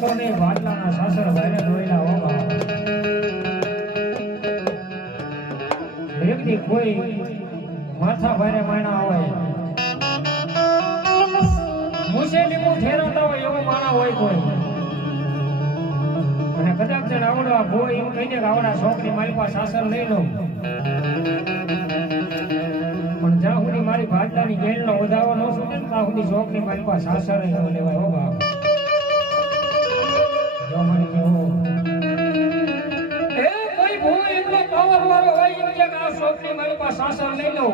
તો નહીં વાટલાના સાસર ભાઈને દોયલા હોવા એકદી કોઈ માથા ભાઈને માણા હોય મુસે લીંબુ ફેરવતા હોય એવો માણા હોય કોઈ અને કદાચ જણ આવડવા ભોય એમ કહી દે કે આવડા છોકરી મારી પાસે સાસર લઈ લો પણ જ્યાં સુધી મારી ભાજલાની ગેલનો વધાવો ન છૂટે ને ત્યાં સુધી છોકરી મારી પાસે સાસર ન લેવાય હો બાપ જો મારી જેવો એ કોઈ ભોય એટલો પાવર વાળો હોય એમ કે આ છોકરી મારી પાસે સાસર લઈ લો